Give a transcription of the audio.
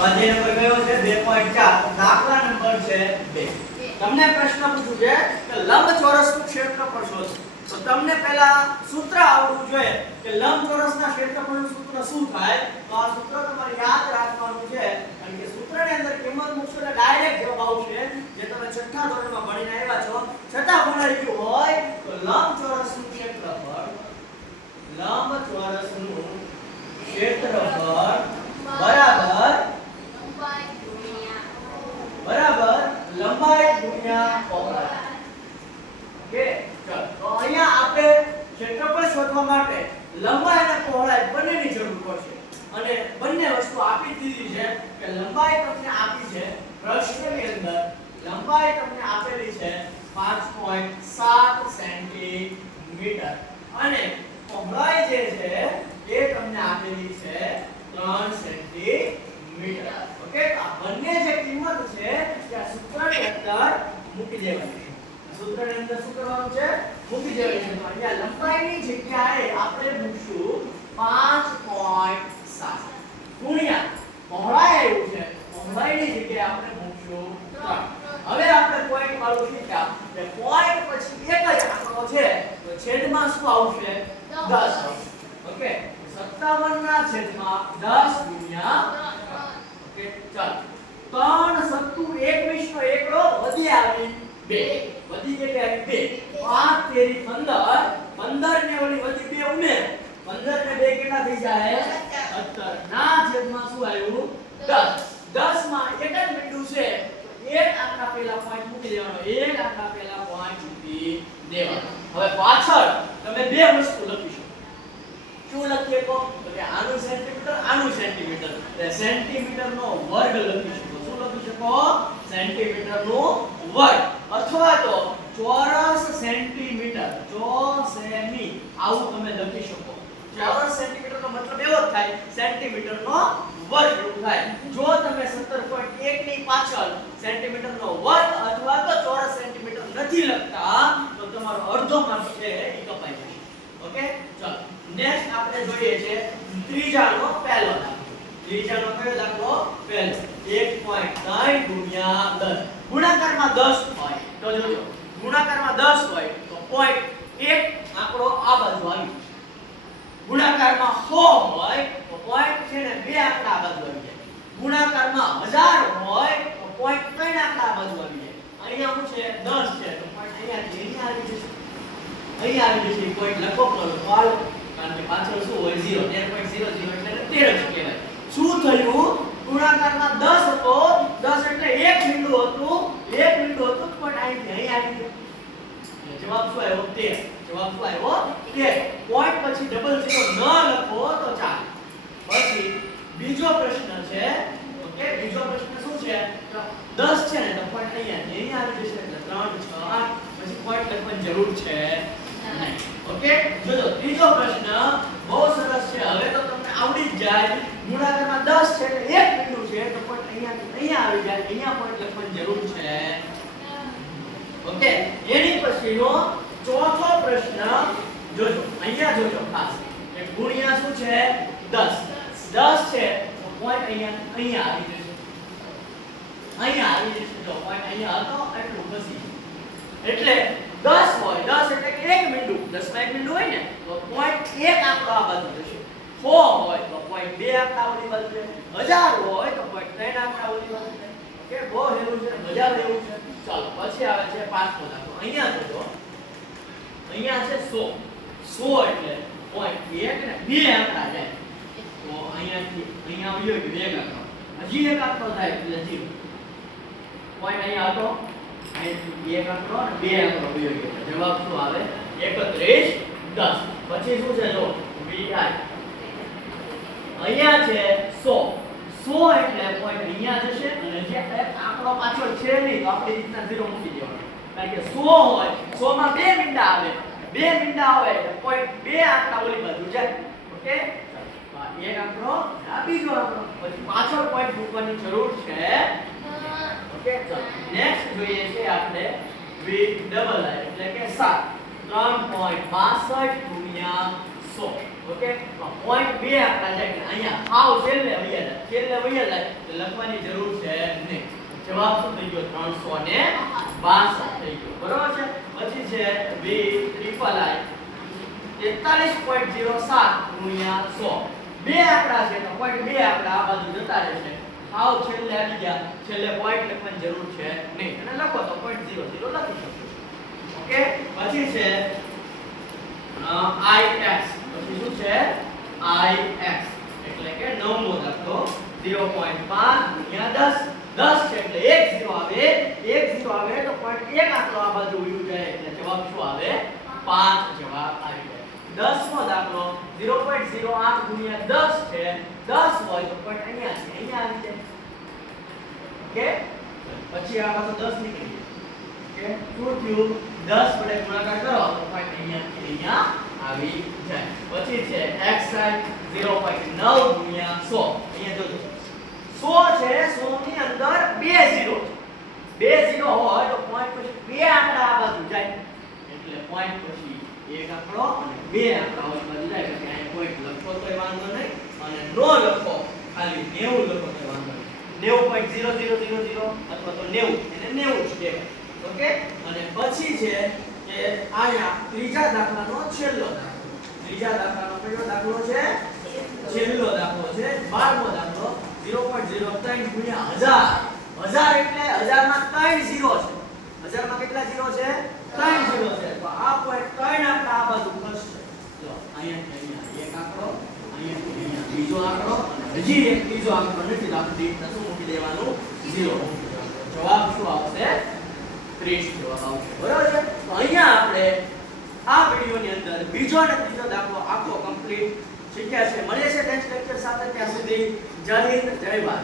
સ્વાધ્યાય નંબર કયો છે? 2.4 દાખલા નંબર છે 2 તમને પ્રશ્ન પૂછ્યું છે કે લંબચોરસનું ક્ષેત્રફળ શોધો તો તમને પહેલા સૂત્ર આવડવું જોઈએ કે લંબચોરસના ક્ષેત્રફળનું સૂત્ર શું થાય? તો આ સૂત્ર તમારે યાદ રાખવાનું છે. કારણ કે સૂત્રની અંદર કિંમત મૂકશો એટલે ડાયરેક્ટ જવાબ આવશે. જે તમે છઠ્ઠા ધોરણમાં ભણીને આવ્યા છો. છતાં ભણાઈ ગયું હોય તો લંબચોરસનું ક્ષેત્રફળ લંબચોરસનું ક્ષેત્રફળ બરાબર બરાબર લંબાઈ ગુણ્યા પહોળાઈ ઓકે ચલો તો અહીંયા આપણે ક્ષેત્રફળ શોધવા માટે લંબાઈ અને પહોળાઈ બંનેની જરૂર પડશે. અને બંને વસ્તુ આપી દીધી છે કે લંબાઈ તમને આપી છે પ્રશ્નની અંદર. લંબાઈ તમને આપેલી છે 5.7 સેન્ટીમીટર અને પહોળાઈ જે છે એ તમને આપેલી છે 3 સેન્ટીમીટર ઓકે? આ બંને જે કિંમત છે તે આ સૂત્રની અંદર મૂકી દેવાની સૂત્રની અંદર શું કરવાનું છે? મૂકી દેવાનું છે. તો લંબાઈની જગ્યાએ આપણે મૂકશું 5.7 ગુણ્યા પહોળાઈ આવ્યું છે. પહોળાઈની જગ્યાએ આપણે મૂકશું 3 હવે આપણે પોઈન્ટ વાળું શીખ્યા કે પોઈન્ટ પછી એક જ આંકડો છે. તો છેદમાં શું આવશે? 10 આવશે. ઓકે? 57 ના છેદમાં 10 ગુણ્યા ઓકે, ચાલો. ત્રણ સત્તુ એકવીસ નો એકડો વધી આવી બે. વધી આવી બે. તેરી પંદર. પંદર ને ઓલી વચ્ચે બે ઉમેર. પંદર ને બે કેટલા થઈ જાય? સત્તર. ના છેદમાં શું આવ્યું? દસ. દસમાં એક જ બિંદુ છે. એક આંકડા પહેલા પોઈન્ટ મૂકી દેવાનો. એક આંકડા પહેલા પોઈન્ટ મૂકી દેવાનો. હવે પાછળ તમે બે વસ્તુ લખી શકો. શું લખીએ કહો તો કે આનું સેન્ટીમીટર આનું સેન્ટીમીટર એટલે સેન્ટીમીટર નો વર્ગ લખી શકો. શું લખી શકો? સેન્ટીમીટર નો વર્ગ. અથવા તો ચોરસ સેન્ટીમીટર ચોસેમી આવું તમે લખી શકો. ચોરસ સેન્ટીમીટર નો મતલબ એવો જ થાય સેન્ટીમીટર નો વર્ગ થાય. જો તમે 17.1 ની પાછળ સેન્ટીમીટર નો વર્ગ અથવા તો ચોરસ સેન્ટીમીટર નથી લખતા, તો તમારો અડધો માર્ક છે એ કપાઈ જશે. ઓકે? ચલો. નેક્સ્ટ આપણે જોઈએ છે ત્રીજાનો પહેલો દાખલો. ત્રીજાનો કયો દાખલો? પહેલો. 1.9 ગુણ્યા 10 ગુણાકારમાં 10 હોય. તો જોજો, ગુણાકારમાં 10 હોય તો પોઈન્ટ એક આંકડો આ બાજુ આવી ગુણાકારમાં 100 હોય તો પોઈન્ટ છે ને બે આંકડા આ બાજુ આવી જાય. ગુણાકારમાં 1000 હોય તો પોઈન્ટ ત્રણ આંકડા આ બાજુ આવી જાય. અહીંયા શું છે? 10 છે. તો પોઈન્ટ અહીંયા અહીંયા આવી જશે. અહીંયા આવી જશે પોઈન્ટ લખો કરો. તો કારણ કે પાછળ શું હોય? 0 10.00 એટલે 13 કહેવાય. શું થયું? ગુણાકારમાં 10 હતો. 10 એટલે એક બિંદુ હતું. 1 આવી હતી આવી હતી જવાબ શું આવ્યો? 13 જવાબ શું આવ્યો? 13 પોઈન્ટ પછી ડબલ ઝીરો ન લખો તો ચાલે. પછી બીજો પ્રશ્ન છે, ઓકે, બીજો પ્રશ્ન શું છે? 10 છે ને, તો પોઈન્ટ અહીંયા અહીંયા આવી જશે, એટલે 3 6 8 પછી પોઈન્ટ લખવાની જરૂર છે ઓકે? જોજો ત્રીજો પ્રશ્ન બહુ સરસ છે. હવે તો તમને આવડી જ જાય. ગુણાકારમાં 10 છે, એટલે એક બિંદુ છે? તો પોઈન્ટ અહીંયાથી અહીંયા આવી જાય. અહીંયા પોઈન્ટ છે 10 10 છે તો પોઈન્ટ અહીંયા અહીંયા આવી જશે. અહીંયા આવી જશે. તો પોઈન્ટ અહીંયા હતો, એટલું ખસી એટલે 10 હોય 10 એટલે કે એક બિંદુ 10 માં એક બિંદુ હોય ને, તો પોઈન્ટ 1 આંકડો આ બાજુ જશે. 100 હોય, તો પોઈન્ટ બે આંકડા ઓલી બાજુ જશે. 1000 હોય, તો પોઈન્ટ ત્રણ આંકડા ઓલી બાજુ જશે. કે બહુ હેલું છે મજા લેવું છે. ચાલો, પછી આવે છે પાંચમો દાખલો. અહીંયા જોજો અહીંયા છે 100 100 એટલે પોઈન્ટ એક બે આંકડા જાય તો અહીંયાથી, અહીંયા આવ્યો કે બે આંકડો હજી એક આંકડો થાય, એટલે જીરો પોઈન્ટ અહીંયા હતો. અહીંથી એક આંકડો અને બે આંકડો આવ્યો ગયો જવાબ શું આવે? 31 10 પછી શું છે જો vi અહીંયા છે 100 100 એટલે પોઈન્ટ અહીંયા જશે અને જે એક આંકડો પાછળ છે નહીં, તો આપણે રીતના 0 મૂકી દેવાનો. કારણ કે 100 હોય 100 માં બે મીંડા આવે. બે મીંડા આવે એટલે પોઈન્ટ બે આંકડા ઓલી બાજુ જાય. ઓકે? એક આંકડો આ બીજો આંકડો. પછી પાછળ પોઈન્ટ મૂકવાની જરૂર છે. ઓકે? ચલો નેક્સ્ટ જોઈએ છે આપણે વી ડબલ આઈ એટલે કે 7 3.62 ગુણ્યા 100 સો. ઓકે? પોઈન્ટ બે આંકડા જાય અહીંયા હાવ છેલ્લે વૈયા જાય. છેલ્લે વૈયા જાય લખવાની જરૂર છે નહીં. જવાબ શું થઈ ગયો? ત્રણસો ને બાસઠ થઈ ગયો. બરોબર છે? પછી છે બી ટ્રિપલ ઝીરો સાત ગુણ્યા સો. બે આંકડા છે તો પોઈન્ટ બે આંકડા આ બાજુ જતા રહેશે હાવ છેલ્લે આવી ગયા. છેલ્લે પોઈન્ટ લખવાની જરૂર છે નહીં. અને લખો તો પોઈન્ટ ઝીરો ઝીરો લખી શકો ઓકે? પછી છે i x. પછી શું છે? I x. એટલે કે નવમો દાખલો 0.5 ગુણ્યા 10 10 છે એટલે એક ઝીરો આવે એક ઝીરો આવે તો પોઈન્ટ એક આંકડો આ બાજુ ઉડ્યું જાય એટલે જવાબ શું આવે? 5 જવાબ આવી જાય. 10 નો દાખલો 0.08 ગુણ્યા 10 છે. 10 હોય તો પોઈન્ટ અહીંયા છે, અહીંયા આવી જાય. ઓકે? પછી આ પાછો 10 નીકળી જાય. કે શું થયું? 10 વડે ગુણાકાર કરો, તો પોઈન્ટ અહીંયાથી અહીંયા આવી જાય. પછી છે, x sin 0.9 ગુણ્યા 100 અહીંયા 100 છે 100 ની અંદર બે ઝીરો બે ઝીરો હોય તો પોઈન્ટ પછી બે આંકડા આ બાજુ જાય. એટલે પોઈન્ટ પછી એક આંકડો અને બે આંકડા આ બાજુ જાય એટલે અહીં પોઈન્ટ લખો તો વાંધો નહીં અને નો લખો ખાલી 90 લખો તો વાંધો નહીં. 90.0000 અથવા તો 90 એને 90 જ કહેવાય. ઓકે? અને પછી છે કે આયા ત્રીજા દાખલાનો છેલ્લો દાખલો. ત્રીજા દાખલાનો કયો દાખલો છે? છેલ્લો. દાખલો છે. 12મો દાખલો. 0.03 ગુણ્યા 1000 1000 એટલે 1000 માં 3 ઝીરો છે. 1000 માં કેટલા ઝીરો છે? 3 ઝીરો છે. તો આ પોઈન્ટ 3 આંકડા આ બાજુ આંકડો નથી આપણે શું મૂકી દેવાનું? ઝીરો જવાબ શું આવશે? 30 જવાબ આવશે. બરાબર અહીંયા આપણે આ વિડિયોની અંદર બીજો અને ત્રીજો દાખલો આખો કમ્પ્લીટ શીખ્યા છે. મળીએ છીએ નેક્સ્ટ લેક્ચર સાથે. ત્યાં સુધી જય હિન્દ જય ભારત.